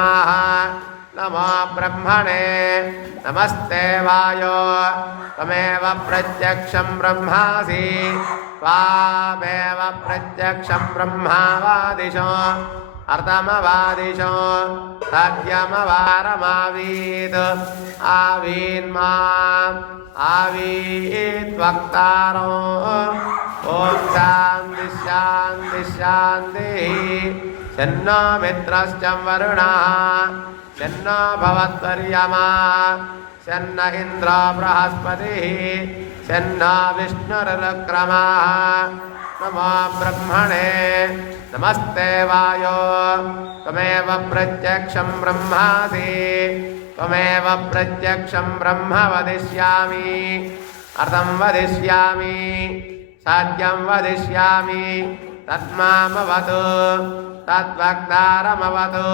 नमो ब्रह्मणे नमस्ते वायो त्वमेव प्रत्यक्षं ब्रह्मासि त्वामेव प्रत्यक्षं ब्रह्मावादिशो अर्धमवादिशो सत्यमवारमावीत् आवीन्माम् आवीत्वक्तारो ॐ शान्ति शान्ति शान्तिः शन्नो मित्रश्च वरुणः शन्नो भवत्वर्यमा शन्न इन्द्रो बृहस्पतिः शन्नो विष्णुरुक्रमः नमो ब्रह्मणे नमस्ते वायो त्वमेव प्रत्यक्षं ब्रह्मासि त्वमेव प्रत्यक्षं ब्रह्म वदिष्यामि अर्थं वदिष्यामि सत्यं वदिष्यामि तन्मामवतु तद्वक्तारमवतु।